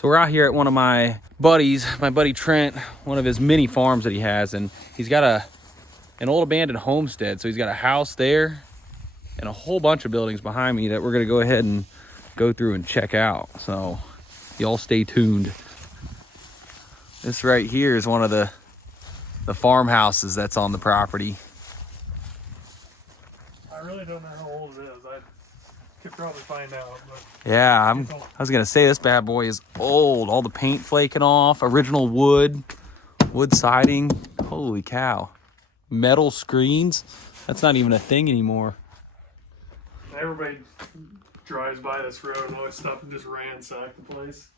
So we're out here at one of my buddies, my buddy Trent, one of his mini farms that he has, and he's got an old abandoned homestead. So he's got a house there and a whole bunch of buildings behind me that we're gonna go ahead and go through and check out. So y'all stay tuned. This right here is one of the farmhouses that's on the property. I really don't know how old it is. I could probably find out. But Yeah, I was gonna say this bad boy is old. All the paint flaking off, original wood siding. Holy cow. Metal screens. That's not even a thing anymore. everybody drives by this road and always stop and just ransack the place.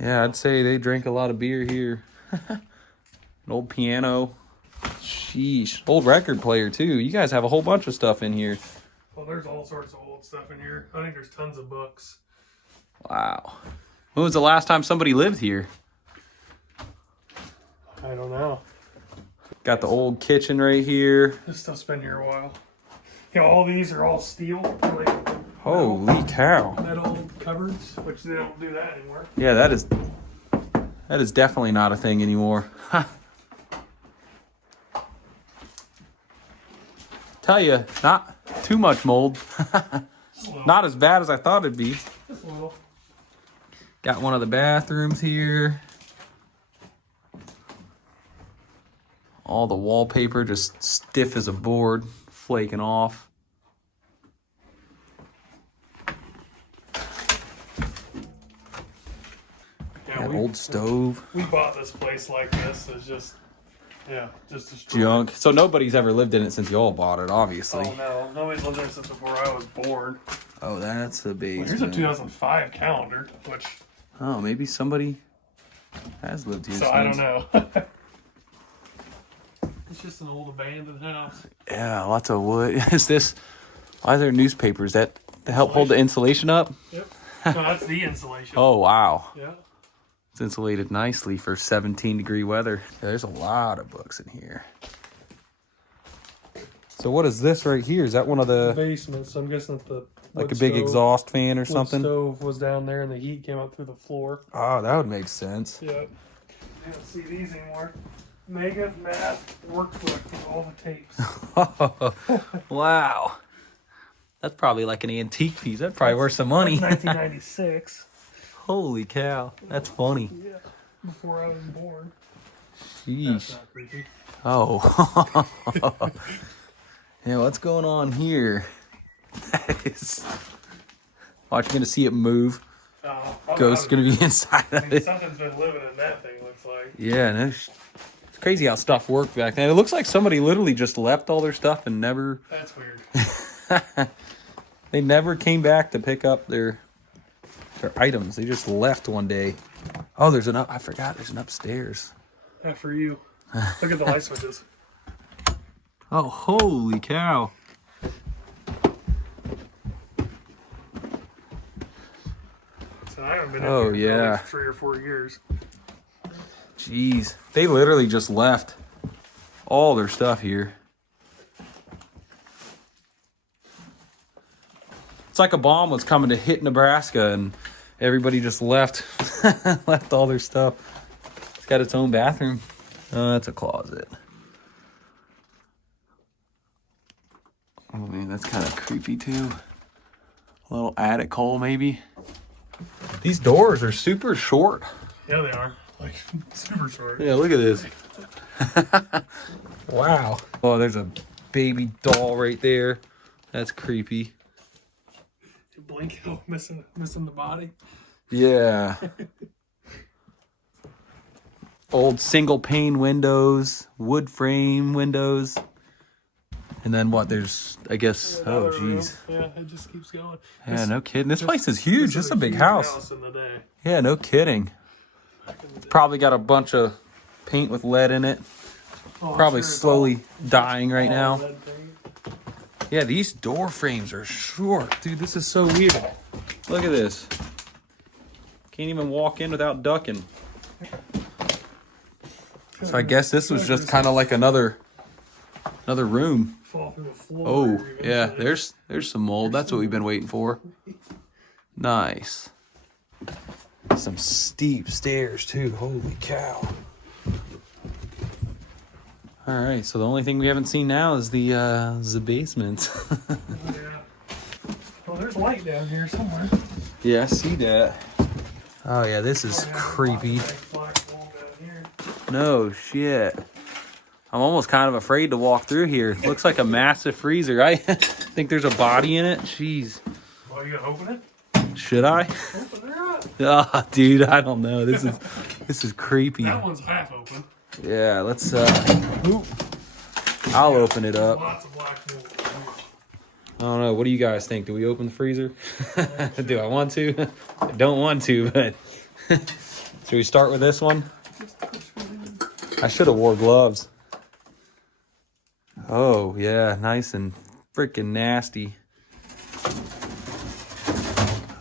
Yeah, I'd say they drink a lot of beer here. An old piano. Sheesh. Old record player too. You guys have a whole bunch of stuff in here. Well, there's all sorts of old stuff in here. I think there's tons of books. Wow. When was the last time somebody lived here? I don't know. Got the old kitchen right here. This stuff's been here a while. You know, all these are all steel. Like Holy cow. metal cupboards, which they don't do that anymore. Yeah, that is definitely not a thing anymore. Tell you, not too much mold. Not as bad as I thought it'd be. Just a little. Got one of the bathrooms here. All the wallpaper just stiff as a board, flaking off. Yeah, That old stove. We bought this place like this. It's just, just destroyed. Junk. So nobody's ever lived in it since you all bought it, obviously. Oh no, nobody's lived there since before I was born. Oh, that's a basement. Here's a 2005 calendar, which. Oh, maybe somebody has lived here. So since. I don't know. It's just an old abandoned house. Yeah, lots of wood. Is this? Why are there newspapers that help hold the insulation up? Yep. No, that's the insulation. Oh wow. Yeah. It's insulated nicely for 17-degree weather. Yeah, there's a lot of books in here. So what is this right here? Is that one of the Basement. So I'm guessing that the like a big exhaust fan or something? Stove was down there and the heat came up through the floor. Oh, that would make sense. Yep. You don't see these anymore. Mega math workbook with all the tapes. Wow. That's probably like an antique piece. That'd probably worth some money. 1996. Holy cow. That's funny. Yeah. Before I was born. Sheesh. That's not creepy. Oh. Yeah, what's going on here? That is... Watch, you're going to see it move. Ghost's going to be inside of it. Something's been living in that thing, looks like. Yeah, no, it's crazy how stuff worked back then. It looks like somebody literally just left all their stuff and never... That's weird. They never came back to pick up their items. They just left one day. Oh, I forgot there's an upstairs. Not for you. Look at the light switches. Oh, holy cow. So I haven't been Oh, in here yeah. for like 3 or 4 years. Jeez. They literally just left all their stuff here. It's like a bomb was coming to hit Nebraska and everybody just left left all their stuff. It's got its own bathroom. Oh, that's a closet. Oh man, that's kind of creepy too. A little attic hole maybe. These doors are super short. Yeah, they are. Like, super short. Yeah, look at this. Wow. Oh, there's a baby doll right there. That's creepy. Blink out, missing the body. Yeah. Old single pane windows, wood frame windows. And then what? There's, I guess, oh geez. Yeah, it just keeps going. Yeah, no kidding. This place is huge. This is a big house. In the day. Yeah, no kidding. Probably got a bunch of paint with lead in it. Oh, Probably sure, slowly dying right now. lead paint. Yeah, these door frames are short. Dude, this is so weird. Look at this. Can't even walk in without ducking. So I guess this was just kind of like another room. Fall through the floor. Oh, yeah, there's some mold. That's what we've been waiting for. Nice. Some steep stairs too. Holy cow. All right, so the only thing we haven't seen now is the basement. Yeah. Well, there's light down here somewhere. Yeah, I see that. Oh yeah, this is creepy. No shit. I'm almost kind of afraid to walk through here. Looks like a massive freezer. I think there's a body in it. Jeez. Well, you gonna open it? Should I? Open her up. Oh, dude, I don't know. This is creepy. That one's half open. Yeah, let's I'll open it up. Lots of black mold. I don't know. What do you guys think? Do we open the freezer? Do I want to? I don't want to, but should we start with this one? I should have wore gloves. Oh, yeah, nice and freaking nasty.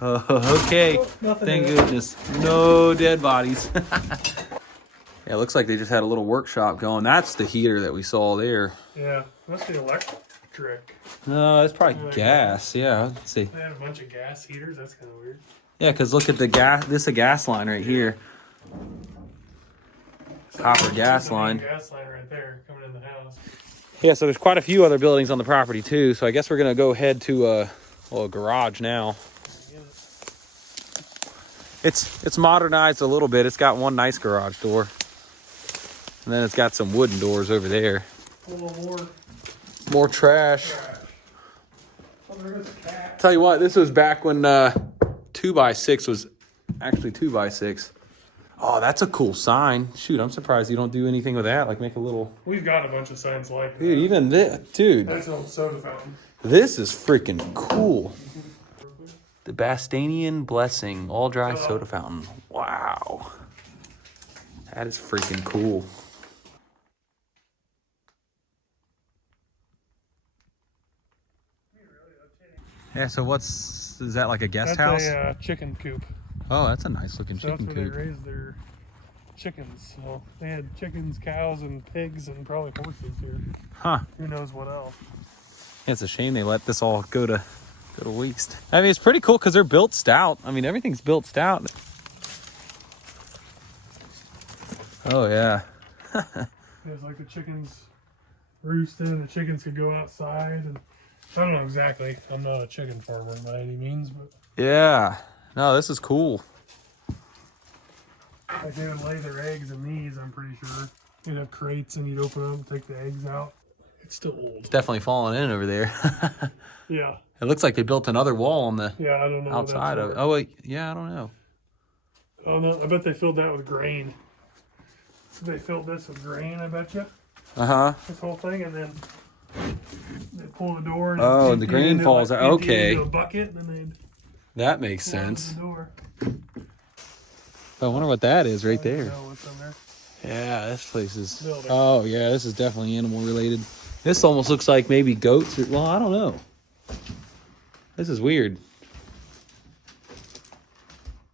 Oh, okay. Thank goodness. No dead bodies. Yeah, it looks like they just had a little workshop going. That's the heater that we saw there. Yeah, must be electric. No, it's probably gas. Yeah, let's see. They had a bunch of gas heaters. That's kind of weird. Yeah, because look at the gas. This is a gas line right here. Copper gas line. Gas line right there coming in the house. Yeah, so there's quite a few other buildings on the property too. So I guess we're gonna go head to a garage now. It's modernized a little bit. It's got one nice garage door, and then it's got some wooden doors over there. A little More trash. Oh, there's a cat. Tell you what, this was back when 2x6 was actually 2x6. Oh, that's a cool sign. Shoot, I'm surprised you don't do anything with that. Like make a little. We've got a bunch of signs like that. Dude, even this, dude. That's an old soda fountain. This is freaking cool. The Bastanian Blessing, all dry soda fountain. Wow. That is freaking cool. Yeah, so is that like a guest house? That's a chicken coop. Oh, that's a nice looking So chicken that's where coop. they raised their chickens. So they had chickens, cows, and pigs, and probably horses here. Huh. Who knows what else? Yeah, it's a shame they let this all go to waste. I mean, it's pretty cool because they're built stout. I mean, everything's built stout. Oh, yeah. There's like the chickens roosting. The chickens could go outside. And I don't know exactly. I'm not a chicken farmer by any means, but Yeah. No, this is cool. like they would lay their eggs in these, I'm pretty sure. You'd have crates and you'd open them, take the eggs out. It's still old. It's definitely falling in over there. Yeah. It looks like they built another wall on the Yeah, I don't know. outside of it. Oh, wait. Yeah, I don't know. Oh, no. I bet they filled that with grain. They filled this with grain, I bet you. Uh-huh. This whole thing, and then they pull the door. And Oh, empty the it grain into, falls out. empty it Okay. into a bucket, and then they'd That makes close sense. the door. I wonder what that is right I don't there. know what's in there. Yeah, this place is... Building. Oh, yeah, this is definitely animal related. This almost looks like maybe goats. Well, I don't know. This is weird.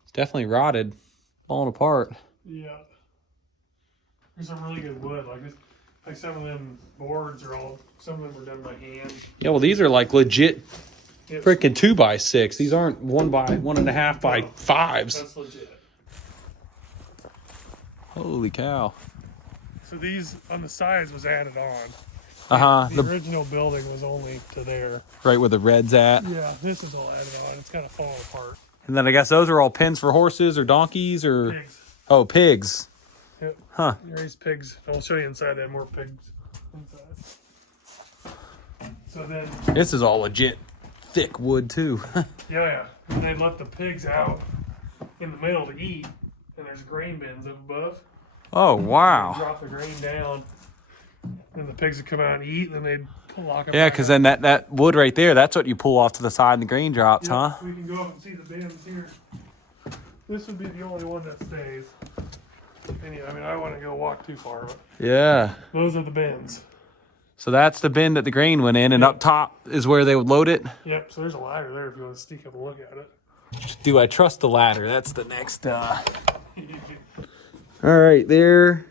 It's definitely rotted, falling apart. Yeah. There's some really good wood. Like this, like some of them boards are all. Some of them were done by hand. Yeah, well, these are like legit Yep. freaking 2x6. These aren't 1.5 by 5s. That's legit. Holy cow. So these on the sides was added on. Uh-huh. The The, original building was only to there. right where the red's at. Yeah, this is all added on. It's kind of falling apart. And then I guess those are all pens for horses or donkeys or... Pigs. Oh, pigs. Yep. Huh. You raise pigs. I'll show you inside. They have more pigs inside. So then, This is all legit thick wood too. yeah. And they let the pigs out in the middle to eat. And there's grain bins up above. Oh, wow. Drop the grain down. And the pigs would come out and eat. And then they'd lock them Yeah, back because up. then that wood right there, that's what you pull off to the side and the grain drops, Yep, huh? We can go up and see the bins here. This would be the only one that stays. And, I mean, I wouldn't go walk too far, but Yeah. those are the bins. So that's the bin that the grain went in, and up top is where they would load it. Yep, so there's a ladder there if you want to sneak up and look at it. Do I trust the ladder? That's the next. All right, there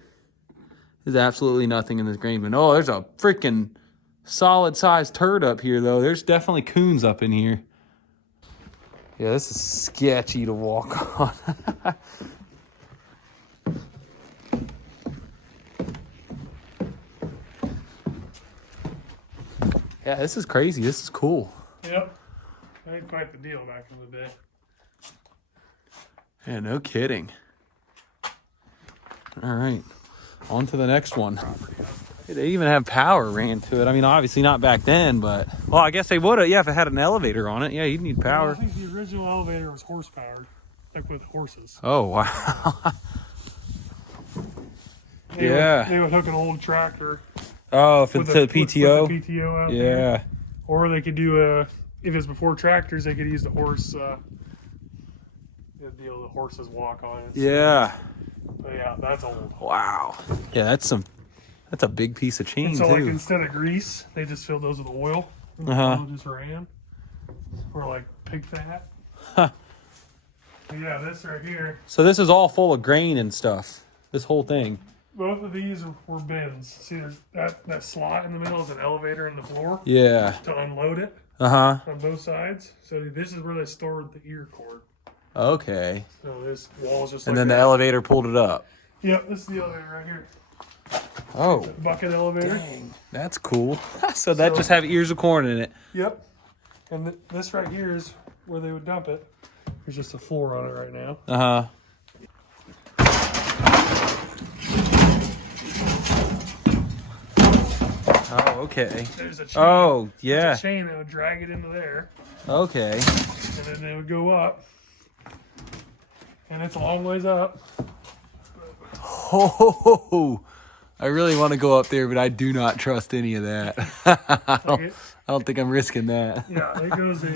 is absolutely nothing in this grain bin. Oh, there's a freaking solid sized turd up here, though. There's definitely coons up in here. Yeah, this is sketchy to walk on. Yeah, this is crazy. This is cool. Yep. I ain't quite the deal back in the day. Yeah, no kidding. All right, on to the next one. They even have power ran to it. I mean, obviously not back then, but well, I guess they would have. Yeah, if it had an elevator on it, yeah, you'd need power. Well, I think the original elevator was horse powered, like with horses. Oh wow. They would hook an old tractor. Oh, if it's to the PTO. With the PTO out Yeah. there. Or they could do if it's before tractors, they could use the horse. The deal the horses walk on it. Yeah. But yeah, that's old. Wow. Yeah, that's a big piece of chain And so too. like instead of grease, they just filled those with oil. And the oil just ran. Or like pig fat. Huh. But yeah, this right here. So this is all full of grain and stuff. This whole thing. Both of these were bins. See, there's that slot in the middle is an elevator in the floor. Yeah. To unload it. On both sides. So this is where they stored the ear cord. Okay. So this wall's just And like then the that. elevator pulled it up. Yep, this is the elevator right here. Oh. Bucket elevator. Dang. That's cool. So that just have ears of corn in it. Yep. And this right here is where they would dump it. There's just a floor on it right now. Oh, okay. There's a chain. Oh, yeah. There's a chain that would drag it into there. Okay. And then they would go up. And it's a long ways up. Oh, I really want to go up there, but I do not trust any of that. I don't think I'm risking that. Yeah, it goes a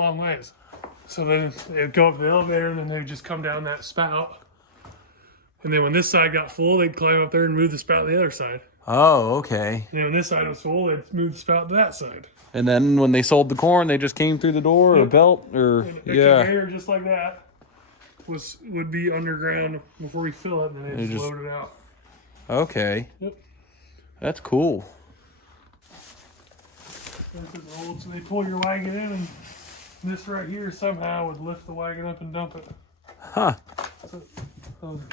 long ways. So then they'd go up the elevator and then they'd just come down that spout. And then when this side got full, they'd climb up there and move the spout to the other side. Oh, okay. And then when this side was full, they'd move the spout to that side. And then when they sold the corn, they just came through the door or a belt or And a conveyor just like that would be underground before we fill it, and then they just load it out. Okay. Yep. That's cool. This is old, so they pull your wagon in, and this right here somehow would lift the wagon up and dump it. Huh. So, those are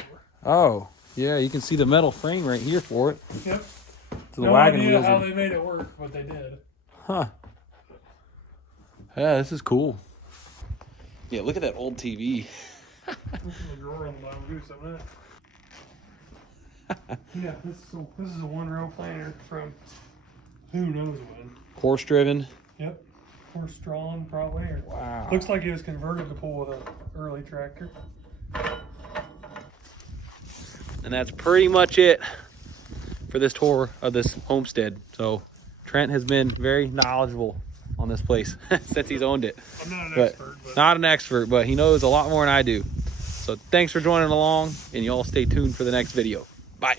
for. Oh, yeah, you can see the metal frame right here for it. Yep. So the No wagon idea wheels how are- they made it work, but they did. Huh. Yeah, this is cool. Yeah, look at that old TV. This is a drawer on the bottom. Do something with it. Yeah, this is a one-row planer from who knows when. Horse driven. Yep. Horse-drawn, probably. Or Wow. looks like it was converted to pull with an early tractor. And that's pretty much it for this tour of this homestead. So Trent has been very knowledgeable on this place since he's owned it. I'm not an But expert, but not an expert, but he knows a lot more than I do. So thanks for joining along, and y'all stay tuned for the next video. Bye.